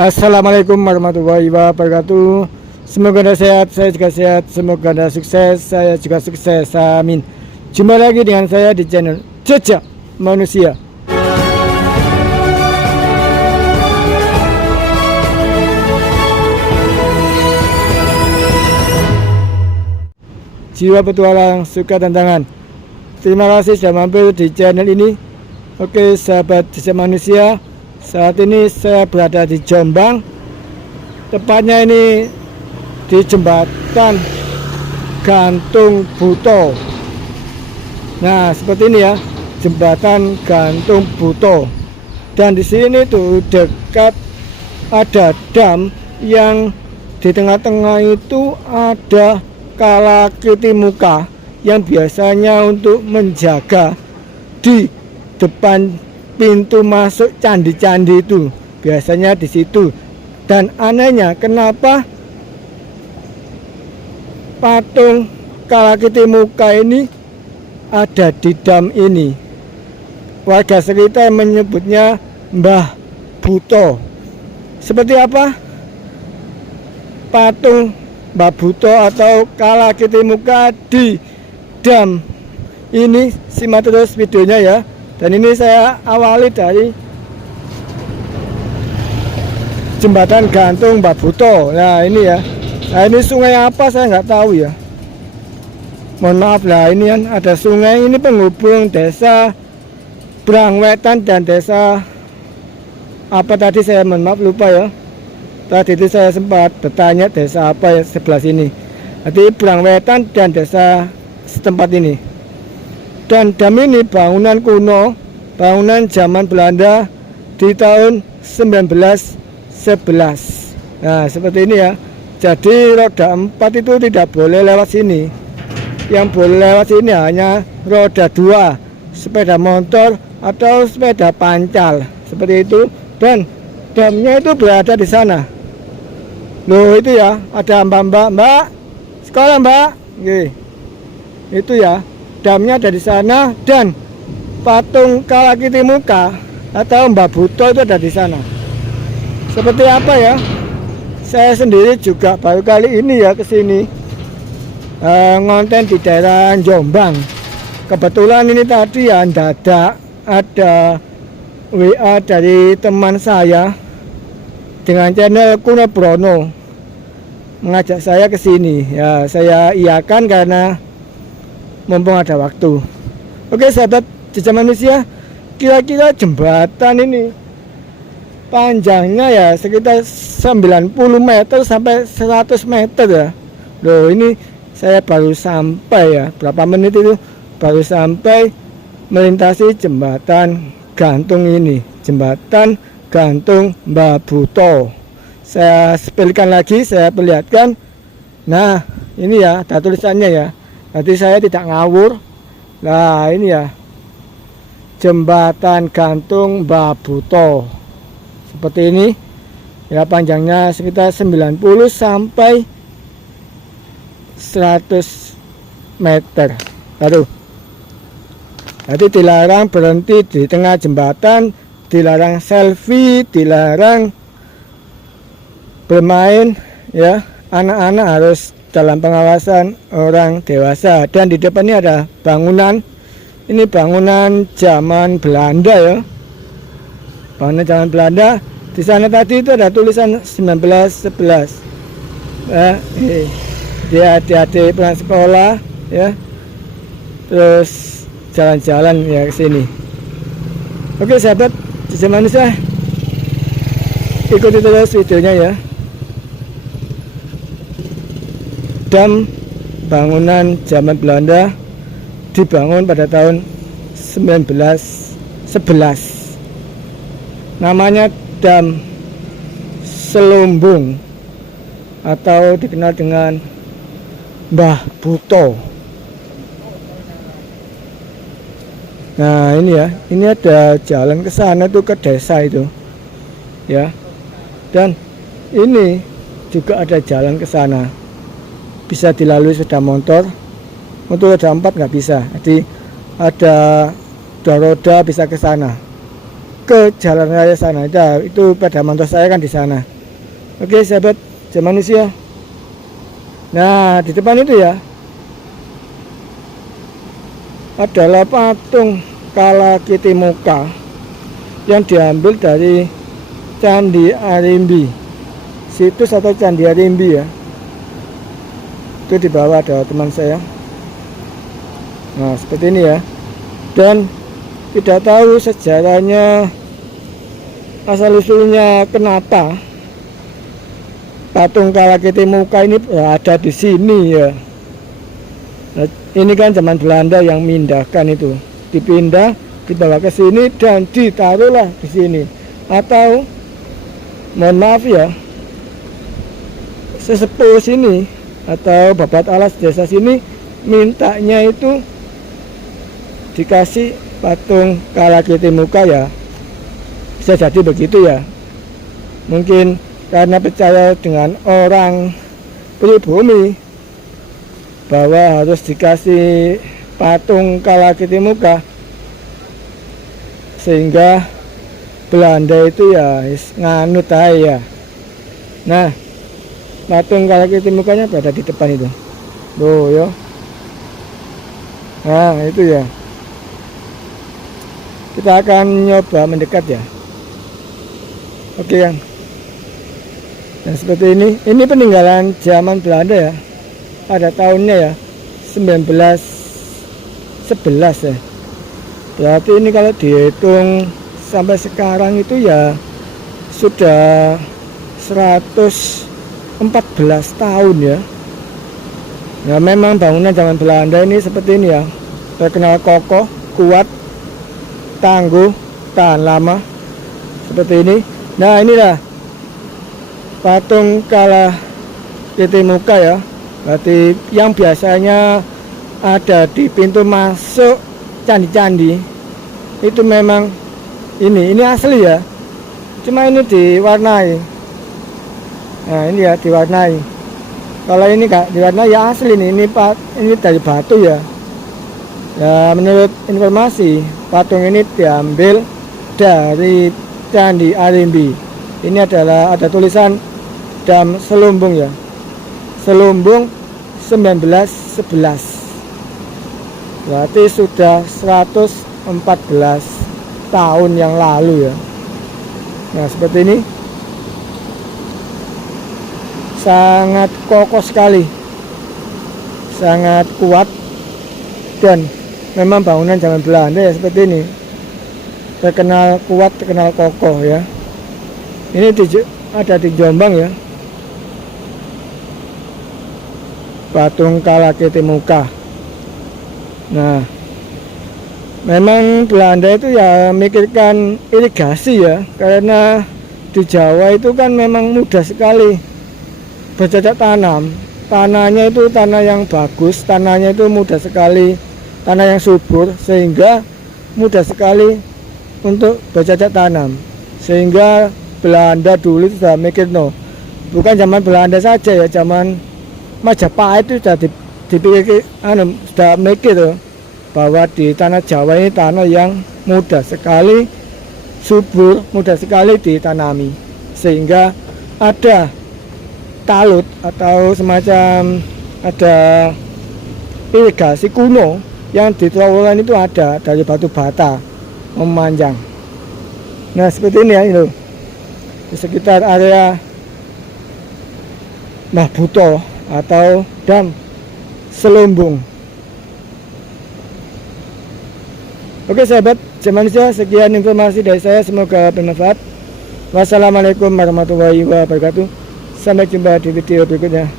Assalamualaikum warahmatullahi wabarakatuh. Semoga Anda sehat, saya juga sehat. Semoga Anda sukses, saya juga sukses. Amin. Jumpa lagi dengan saya di channel Jejak Manusia. Jiwa petualang, suka tantangan. Terima kasih sudah mampir di channel ini. Oke sahabat Jejak Manusia, saat ini saya berada di Jombang, tepatnya ini di jembatan Gantung Buto. Nah seperti ini ya, jembatan Gantung Buto. Dan di sini tuh dekat ada dam yang di tengah-tengah itu ada kalakiti muka yang biasanya untuk menjaga di depan pintu masuk candi-candi itu, biasanya di situ. Dan anehnya kenapa patung kalakiti muka ini ada di dam ini? Warga sekitar menyebutnya Mbah Buto. Seperti apa patung Mbah Buto atau kalakiti muka di dam ini? Simak terus videonya ya. Dan ini saya awali dari jembatan gantung Mbah Buto. Nah ini ya, nah ini sungai apa saya nggak tahu ya, mohon maaf lah. Ini kan ada sungai ini penghubung desa Brangwetan dan desa apa tadi, saya mohon maaf lupa ya. Tadi itu saya sempat bertanya desa apa ya sebelah sini. Jadi Brangwetan dan desa setempat ini. Dan dam ini bangunan kuno, bangunan zaman Belanda di tahun 1911. Nah seperti ini ya. Jadi roda 4 itu tidak boleh lewat sini. Yang boleh lewat sini hanya roda 2, sepeda motor atau sepeda pancal, seperti itu. Dan damnya itu berada di sana. Loh itu ya, ada mbak sekolah mbak. Oke. Itu ya, damnya ada di sana. Dan patung kalakiti muka atau Mbah Buto itu ada di sana. Seperti apa ya, saya sendiri juga baru kali ini ya kesini ngonten di daerah Jombang. Kebetulan ini tadi ya mendadak ada WA dari teman saya dengan channel Kuno Brono mengajak saya ke sini. Ya saya iakan karena mumpung ada waktu. Oke sahabat Jejak Manusia, kira-kira jembatan ini panjangnya ya sekitar 90 meter sampai 100 meter ya. Loh ini saya baru sampai ya, berapa menit itu baru sampai melintasi jembatan gantung ini, jembatan gantung Mbah Buto. Saya spellkan lagi, saya perlihatkan. Nah ini ya, ada tulisannya ya. Nanti saya tidak ngawur. Nah ini ya, jembatan gantung Mbah Buto seperti ini ya, panjangnya sekitar 90 sampai 100 meter. Aduh, jadi dilarang berhenti di tengah jembatan, dilarang selfie, dilarang bermain ya. Anak-anak harus dalam pengawasan orang dewasa. Dan di depan ini ada bangunan. Ini bangunan zaman Belanda ya, bangunan zaman Belanda. Di sana tadi itu ada tulisan 1911. Dia adik-adik pulang sekolah ya, terus jalan-jalan ya ke sini. Oke sahabat Jejak Manusia, ikuti terus videonya ya. Dam bangunan zaman Belanda dibangun pada tahun 1911. Namanya Dam Selumbung atau dikenal dengan Mbah Buto. Nah ini ya, ini ada jalan ke sana tuh, ke desa itu ya. Dan ini juga ada jalan ke sana, bisa dilalui sepeda motor. Untuk roda 4 nggak bisa, jadi ada 2 roda bisa ke sana. ke jalan raya sana. Nah, itu pada motor saya kan di sana. Oke sahabat Jam Manusia. Nah di depan itu ya adalah patung Kalakitimuka yang diambil dari Candi Arimbi, situs atau Candi Arimbi ya. Itu di bawah ada teman saya. Nah seperti ini ya. Dan tidak tahu sejarahnya asal usulnya kenapa patung Kalakitimuka ini ada di sini ya. Nah, ini kan zaman Belanda yang mindahkan itu, dipindah, dibawa ke sini dan ditaruhlah di sini. Atau mohon maaf ya, sesepuh sini atau babat alas desa sini mintanya itu dikasih patung Kalakitimuka ya. Bisa jadi begitu ya. Mungkin karena percaya dengan orang pribumi bahwa harus dikasih patung Kalakitimuka, sehingga Belanda itu ya nganut aja ya. Nah patung Kalakitimukanya berada di depan itu tuh ya. Nah itu ya, kita akan nyoba mendekat ya. Oke yang nah seperti ini peninggalan zaman Belanda ya, pada tahunnya ya 1911 ya. Berarti ini kalau dihitung sampai sekarang itu ya sudah 114 tahun ya. Ya memang bangunan zaman Belanda ini seperti ini ya, terkenal kokoh, kuat, tangguh, tahan lama seperti ini. Nah inilah patung Kalakitimuka ya. Berarti yang biasanya ada di pintu masuk candi-candi itu memang ini asli ya, cuma ini diwarnai. Nah ini ya diwarnai. Kalau ini kak diwarnai ya asli nih, ini dari batu ya. Ya menurut informasi patung ini diambil dari Candi Arimbi. Ini adalah ada tulisan Dam Selumbung ya, Selumbung 1911. Berarti sudah 114 tahun yang lalu ya. Nah seperti ini, sangat kokoh sekali, sangat kuat, dan memang bangunan zaman Belanda ya seperti ini, terkenal kuat, terkenal kokoh ya. Ini ada di Jombang ya, patung Kalakitimuka. Nah memang Belanda itu ya mikirkan irigasi ya, karena di Jawa itu kan memang mudah sekali bercocok tanam. Tanahnya itu tanah yang bagus, tanahnya itu mudah sekali, tanah yang subur, sehingga mudah sekali untuk bercocok tanam. Sehingga Belanda dulu sudah mikir bukan zaman Belanda saja ya, zaman Majapahit itu sudah dipikir, sudah mikir bahwa di tanah Jawa ini tanah yang mudah sekali subur, mudah sekali ditanami, sehingga ada talut atau semacam ada irigasi kuno yang di terowongan itu ada dari batu bata memanjang. Nah seperti ini ya, ini di sekitar area Mbah Buto atau Dam Selumbung. Oke sahabat Jam Manusia, sekian informasi dari saya, semoga bermanfaat. Wassalamualaikum warahmatullahi wabarakatuh. Sampai jumpa di video berikutnya.